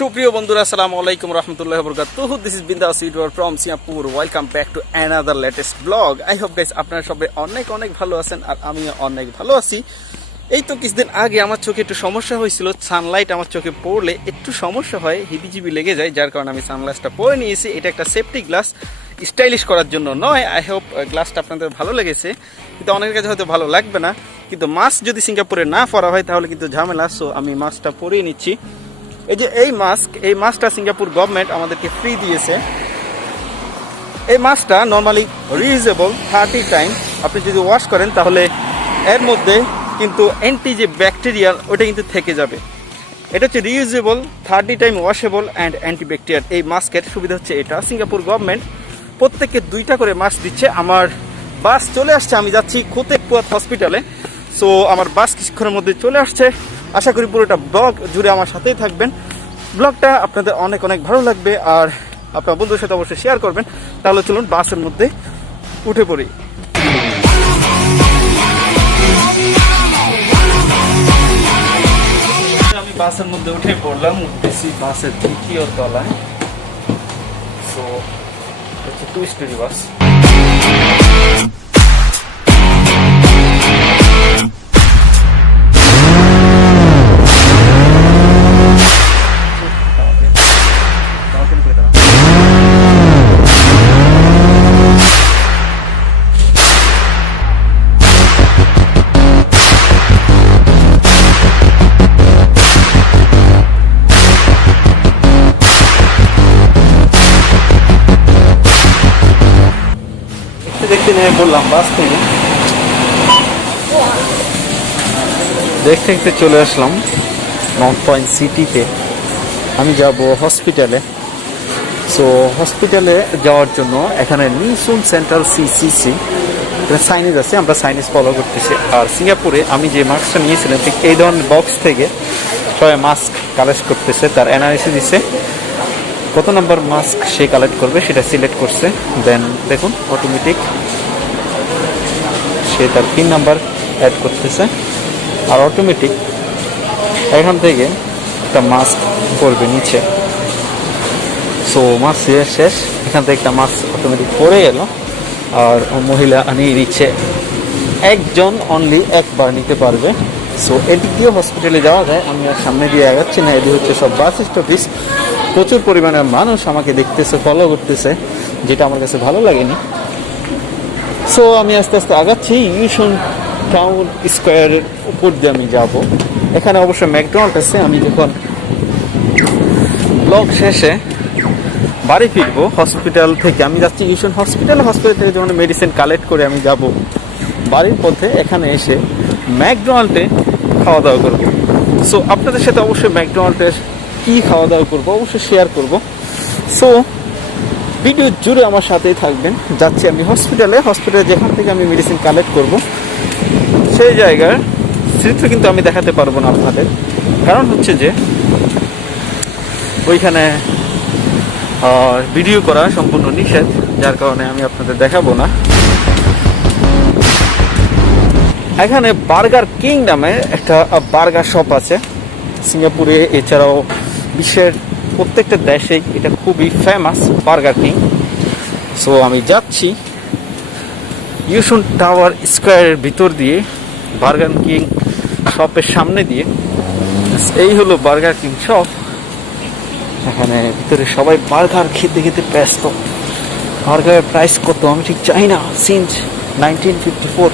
সুপ্রিয় বন্ধুরা, আসসালামু আলাইকুম রহমতুল্লাহি ওয়া বারাকাতুহু। দিস ইজ বিন্দাস YouTuber from Singapore. Welcome back to another latest blog. I hope guys আপনারা সবাই অনেক অনেক ভালো আছেন, আর আমিও অনেক ভালো আছি। এই তো কিছুদিন আগে আমার চোখে একটু সমস্যা হয়েছিল। সানলাইট আমার চোখে পড়লে একটু সমস্যা হয়, হিবিজিবি লেগে যায়, যার কারণে আমি সানগ্লাসটা পরে নিয়েছি। এটা একটা সেফটি গ্লাস, স্টাইলিশ করার জন্য নয়। আই হোপ গ্লাসটা আপনাদের ভালো লেগেছে, কিন্তু অনেকের কাছে হয়তো ভালো লাগবে না। কিন্তু মাস্ক যদি সিঙ্গাপুরে না পরা হয় তাহলে কিন্তু ঝামেলা। সো আমি মাস্কটা পরিয়ে নিচ্ছি। এই যে এই মাস্কটা সিঙ্গাপুর গভর্নমেন্ট আমাদেরকে ফ্রি দিয়েছে। এই মাস্কটা নর্মালি রিউজেবল 30 টাইম। আপনি যদি ওয়াশ করেন তাহলে এর মধ্যে কিন্তু অ্যান্টি যে ব্যাকটেরিয়া ওটা কিন্তু থেকে যাবে। এটা হচ্ছে reusable, 30 time washable and antibacterial. এই মাস্কের সুবিধা হচ্ছে এটা, সিঙ্গাপুর গভর্নমেন্ট প্রত্যেককে 2টা করে মাস্ক দিচ্ছে। আমার বাস চলে আসছে, আমি যাচ্ছি খোতেকপুয়াত হসপিটালে। সো আমার বাস কিছুক্ষণের মধ্যে চলে আসছে। আশা করি পুরোটা ব্লগ জুড়ে আমার সাথেই থাকবেন। ব্লগটা আপনাদের অনেক অনেক ভালো লাগবে, আর আপনার বন্ধুদের সাথে অবশ্যই শেয়ার করবেন। তাহলে চলুন বাসের মধ্যে উঠে পড়ি। আমি বাসের মধ্যে উঠে পড়লাম, উঠতেছি বাসের 2য় তলায়। সো হচ্ছে 2 স্টোরি বাস। দেখতে নেমে পড়লাম বাস থেকে, দেখতে দেখতে চলে আসলাম নর্থ পয়েন্ট সিটিতে। আমি যাব হসপিটালে। সো হসপিটালে যাওয়ার জন্য এখানে নিসুন সেন্ট্রাল সিসিসি সাইনিজ আছে, আমরা সাইনিজ ফলো করতেছি। আর সিঙ্গাপুরে আমি যে মাস্কটা নিয়েছিলাম ঠিক এই ধরনের বক্স থেকে সবাই মাস্ক কালেক্ট করতেছে, তার অ্যানালিসিস দিচ্ছে কত নাম্বার মাস্ক সে কালেক্ট করবে সেটা সিলেক্ট করছে। দেন দেখুন অটোমেটিক সে তার পিন নাম্বার অ্যাড করতেছে, আর অটোমেটিক এখান থেকে একটা মাস্ক পড়বে নিচে। সো মাস্ক শেষ, এখান থেকে একটা মাস্ক অটোমেটিক পড়ে গেল, আর মহিলা নিয়ে নিচ্ছে। একজন অনলি একবার নিতে পারবে। সো এদিক দিয়ে হসপিটালে যাওয়া যায়। আমি আর সামনে দিয়ে আগাচ্ছি না, এদিকে হচ্ছে সব বাস স্টপেজ। প্রচুর পরিমাণে মানুষ আমাকে দেখতেছে, ফলো করতেছে, যেটা আমার কাছে ভালো লাগেনি। সো আমি আস্তে আস্তে আগাচ্ছি। ইউশন টাউন স্কোয়ারের উপর দিয়ে আমি যাব। এখানে অবশ্য ম্যাকডোনাল্ড আছে। আমি যখন ব্লগ শেষে বাড়ি ফিরবো হসপিটাল থেকে, আমি যাচ্ছি ইউশন হসপিটাল থেকে যখন মেডিসিন কালেক্ট করে আমি যাব বাড়ির পথে, এখানে এসে ম্যাকডোনাল্ডে খাওয়া দাওয়া করবো। সো আপনাদের সাথে অবশ্যই ম্যাকডোনাল্ডের কী খাওয়া দাওয়া করবো অবশ্যই শেয়ার করব। সো ভিডিও জুড়ে আমার সাথেই থাকবেন। যাচ্ছি আমি হসপিটালে যেখান থেকে আমি মেডিসিন কালেক্ট করব, সেই জায়গার চিত্র কিন্তু আমি দেখাতে পারবো না আপনাদের, কারণ হচ্ছে যে ওইখানে ভিডিও করা সম্পূর্ণ নিষেধ, যার কারণে আমি আপনাদের দেখাবো না। এখানে বার্গার কিং নামে একটা বার্গার শপ আছে সিঙ্গাপুরে, এছাড়াও বিশ্বের প্রত্যেকটা দেশেই এটা খুবই ফেমাস, বার্গার কিং। সো আমি যাচ্ছি ইউশন টাওয়ার স্কোয়ারের ভিতর দিয়ে বার্গার কিং শপের সামনে দিয়ে। এই হলো বার্গার কিং শপ। এখানে ভিতরে সবাই বার্গার খেতে খেতে ব্যস্ত। বার্গারের প্রাইস কত আমি ঠিক জানি না, সিন্স 1954।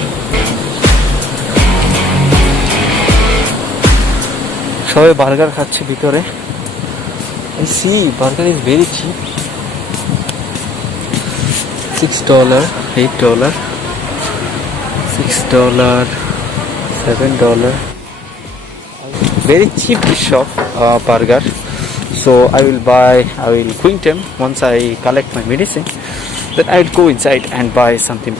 সবাই বার্গার খাচ্ছে ভিতরে। I see burger is very cheap. $6, $8, $6, $7. Very cheap shop burger. So I will quit them once I collect my medicine. Then I will go inside and buy something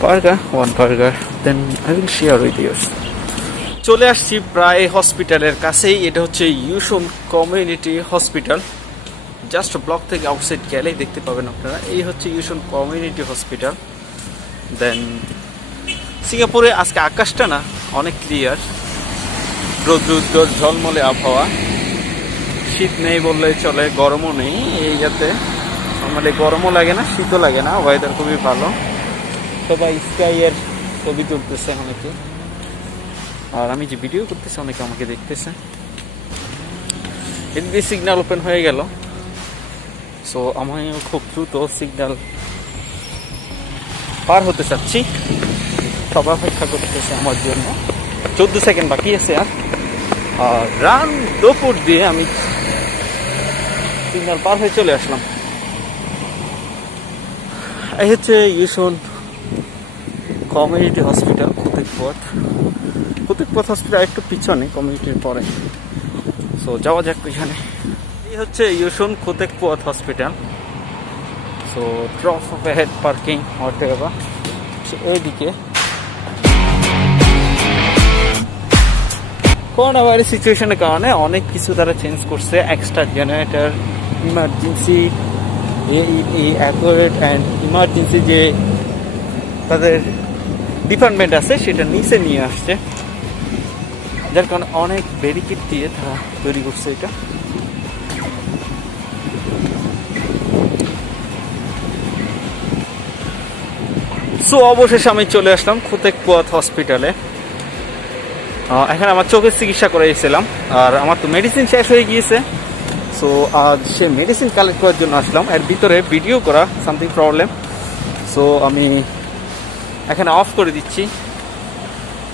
one burger. Then I will share with you. চলে আসছি প্রায় হসপিটালের কাছেই। এটা হচ্ছে ইউশন community hospital. Just block থেকে outside গেলেই দেখতে পাবেন আপনারা। এই হচ্ছে ইউশন কমিউনিটি হসপিটাল। দেন সিঙ্গাপুরে আজকে আকাশটা না অনেক ক্লিয়ার, রৌদ্র ঝলমলে আবহাওয়া। শীত নেই বললেই চলে, গরমও নেই এই যাতে, মানে গরমও লাগে না শীতও লাগে না, ওয়েদার খুবই ভালো। সবাই স্কাইয়ের ছবি তুলতেছে অনেকে, আর আমি যে ভিডিও করতেছি অনেকে আমাকে দেখতেছে। এদিকে সিগন্যাল ওপেন হয়ে গেল, সো আমিও খুব দ্রুত সিগন্যাল পার হতে চাচ্ছি। সবাই অপেক্ষা করতেছে আমার জন্য, 14 সেকেন্ড বাকি আছে। আর রান দুপুর দিয়ে আমি সিগন্যাল পার হয়ে চলে আসলাম। এই হচ্ছে ইউসুন কমিউনিটি হসপিটাল, কুতুকপথ হসপিটাল একটু পিছনে, কমিউনিটির পরে। সো যাওয়া যাক ওইখানে। এই হচ্ছে ইউসুন কুতুকপথ hospital. So drop off head parking whatever. এইদিকে করোনা ভাইরাস সিচুয়েশনের কারণে অনেক কিছু তারা চেঞ্জ করছে, extra generator, emergency accurate and emergency যে তাদের ডিপার্টমেন্ট আছে সেটা নিচে নিয়ে আসছে, যার কারণে অনেক ব্যারিকেড দিয়ে তারা তৈরি করছে এটা। সো অবশেষে আমি চলে আসলাম কুতুকপথ হসপিটালে। এখানে আমার চোখের চিকিৎসা করেছিলাম, আর আমার তো মেডিসিন শেষ হয়ে গিয়েছে। সো আজ সে মেডিসিন কালেক্ট করার জন্য আসলাম, এর ভিতরে ভিডিও করা সামথিং প্রবলেম। সো আমি এখানে অফ করে দিচ্ছি,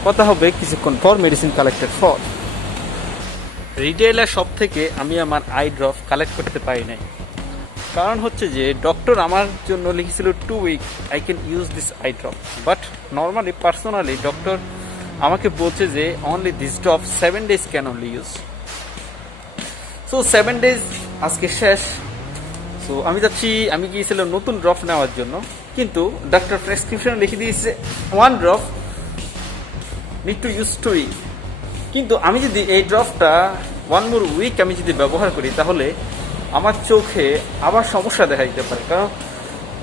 কথা হবে কিছুক্ষণ পর মেডিসিন কালেক্টের পর। রিটেইলার শপ থেকে আমি আমার আই ড্রপ কালেক্ট করতে পারি নাই, কারণ হচ্ছে যে ডক্টর আমার জন্য লিখেছিল 2 week I can use this eye drop, but normally personally doctor আমাকে বলছে যে only this drop 7 days can only use. So 7 days আজকে শেষ। সো আমি যাচ্ছি, আমি গিয়েছিলাম নতুন ড্রপ নেওয়ার জন্য, কিন্তু ডাক্তার প্রেসক্রিপশনে লিখে দিয়েছে 1 drop need to use 2 week. কিন্তু আমি যদি এই ড্রপটা 1 more উইক আমি যদি ব্যবহার করি, তাহলে আমার চোখে আবার সমস্যা দেখা দিতে পারে, কারণ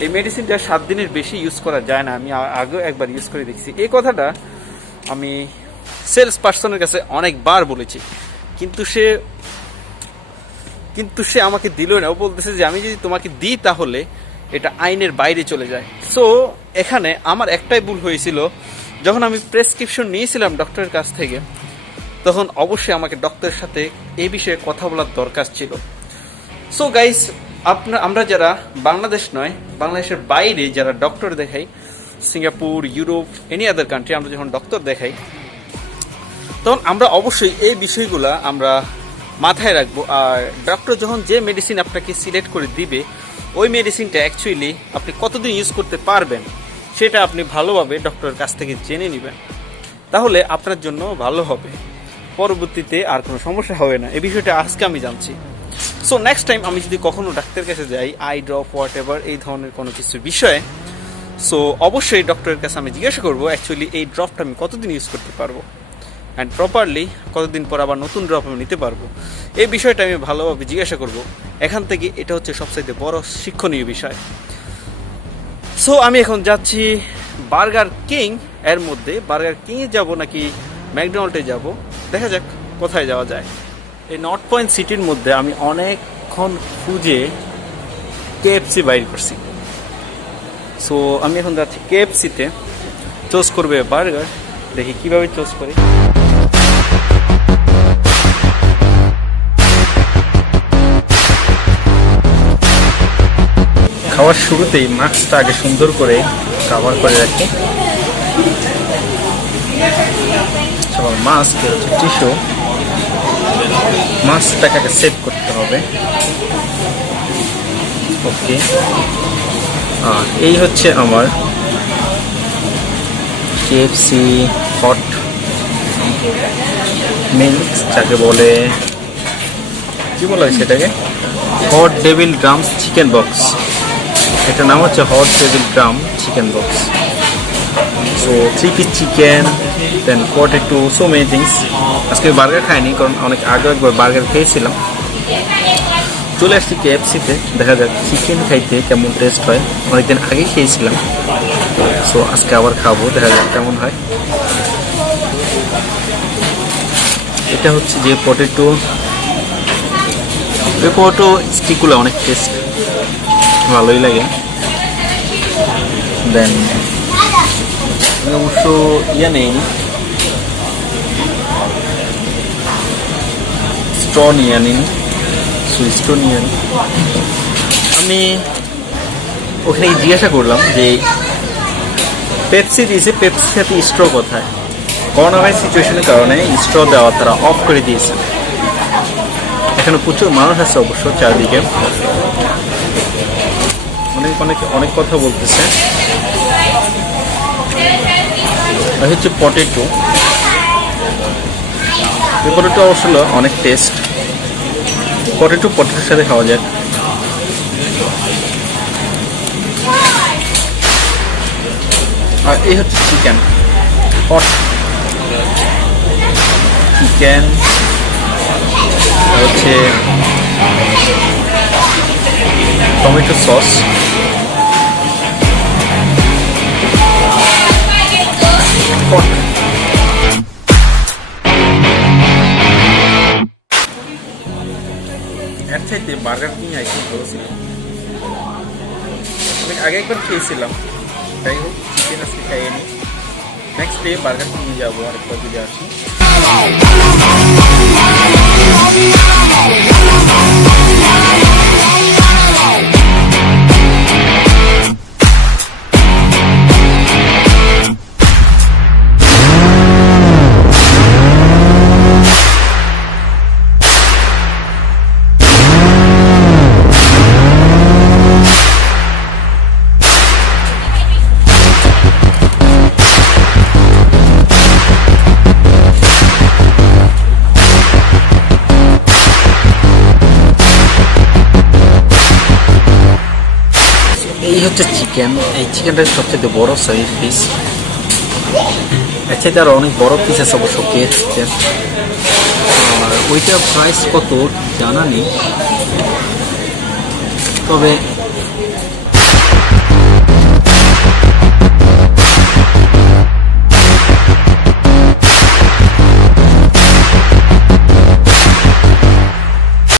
এই মেডিসিনটা 7 দিনের বেশি ইউজ করা যায় না। আমি আগেও একবার ইউজ করে দেখছি, এই কথাটা আমি সেলস পার্সনের কাছে অনেকবার বলেছি, কিন্তু সে আমাকে দিল না। ও বলতেছে যে আমি যদি তোমাকে দিই তাহলে এটা আইনের বাইরে চলে যায়। সো এখানে আমার একটাই ভুল হয়েছিল, যখন আমি প্রেসক্রিপশন নিয়েছিলাম ডক্টরের কাছ থেকে, তখন অবশ্যই আমাকে ডক্টরের সাথে এই বিষয়ে কথা বলার দরকার ছিল। সো গাইস, আমরা যারা বাংলাদেশ নয়, বাংলাদেশের বাইরে যারা ডক্টর দেখাই, Singapore, Europe, any other country, আমরা যখন ডক্টর দেখাই, তখন আমরা অবশ্যই এই বিষয়গুলো আমরা মাথায় রাখবো। আর ডক্টর যখন যে মেডিসিন আপনাকে সিলেক্ট করে দিবে, ওই মেডিসিনটা অ্যাকচুয়ালি আপনি কতদিন ইউজ করতে পারবেন সেটা আপনি ভালোভাবে ডক্টরের কাছ থেকে জেনে নেবেন, তাহলে আপনার জন্য ভালো হবে, পরবর্তীতে আর কোনো সমস্যা হবে না। এই বিষয়টা আজকে আমি জানছি। সো নেক্সট টাইম আমি যদি কখনো ডাক্তারের কাছে যাই, আই ড্রপ হোয়াট এভার এই ধরনের কোনো কিছু বিষয়ে, সো অবশ্যই ডক্টরের কাছে আমি জিজ্ঞাসা করবো অ্যাকচুয়ালি এই ড্রপটা আমি কতদিন ইউজ করতে পারবো, অ্যান্ড প্রপারলি কতদিন পর আবার নতুন ড্রপ আমি নিতে পারবো, এই বিষয়টা আমি ভালোভাবে জিজ্ঞাসা করব। এখান থেকে এটা হচ্ছে সবচাইতে বড় শিক্ষণীয় বিষয়। সো আমি এখন যাচ্ছি বার্গার কিং, এর মধ্যে বার্গার কিংয়ে যাব নাকি ম্যাকডোনাল্ডে যাব, দেখা যাক কোথায় যাওয়া যায়। এই নর্থ পয়েন্ট সিটির মধ্যে আমি অনেকক্ষণ খুঁজে কেএফসি বাইর করছি। সো আমি এখন যাচ্ছি কেএফসিতে, চুজ করবে বার্গার, দেখি কিভাবে চুজ করি। খাওয়ার শুরুতেই মাস্কটা আগে সুন্দর করে কভার করে রাখি। মাস্ক হচ্ছে টিস্যু, মাস্কটাকে আগে সেভ করতে হবে। ওকে, এই হচ্ছে আমার কেএফসি হট মিলস, যাকে বলে কি বলা হয় সেটাকে, hot devil drums chicken box. এটার নাম হচ্ছে hot devil drum chicken box. So 3 piece chicken, then potato, so many things. আজকে বার্গার খাইনি, কারণ অনেক আগে একবার বার্গার খেয়েছিলাম। চলে আসছি কেএফসিতে, দেখা যাক চিকেন খাইতে কেমন টেস্ট হয়। অনেকদিন আগে খেয়েছিলাম, সো আজকে আবার খাবো, দেখা যাক কেমন হয়। এটা হচ্ছে যে পটেটো পেপারটো স্টিকগুলো অনেক টেস্ট, ভালোই লাগে। দেন আমি অবশ্য নেই, স্ট্র নিয়ে আনিনি, সুইচটো নিয়ে আনি। আমি ওখানে জিজ্ঞাসা করলাম যে পেপসি দিয়েছে, পেপসির সাথে স্ট্র কোথায়? করোনা ভাইরাস সিচুয়েশনের কারণে স্ট্র দেওয়া তারা অফ করে দিয়েছে। এখানে প্রচুর মানুষ আছে অবশ্য চারদিকে, অনেক অনেক অনেক কথা বলতেছে। আর হচ্ছে পটেটো, এই পটেটো অবশ্য অনেক টেস্ট। পটেটোর সাথে খাওয়া যায়। আর এই হচ্ছে চিকেন, হট চিকেন, হচ্ছে টমেটো সস, হট। এর চাইতে বার্গার কিং আইটেম ভালো ছিল। আমি আগে একবার খেয়েছিলাম, যাই হোক চিকেন আজকে খাইয়ে নিই। নেক্সট ডে বার্গার কিং যাবো আরেকবার যদি আসি। এই হচ্ছে চিকেন, এই চিকেনটা সবচেয়ে বড় সাইজ পিস। এর চাইতে আরো অনেক বড় পিস আছে অবশ্য চিকেন। আর ওইটার প্রাইস কত জানা নেই, তবে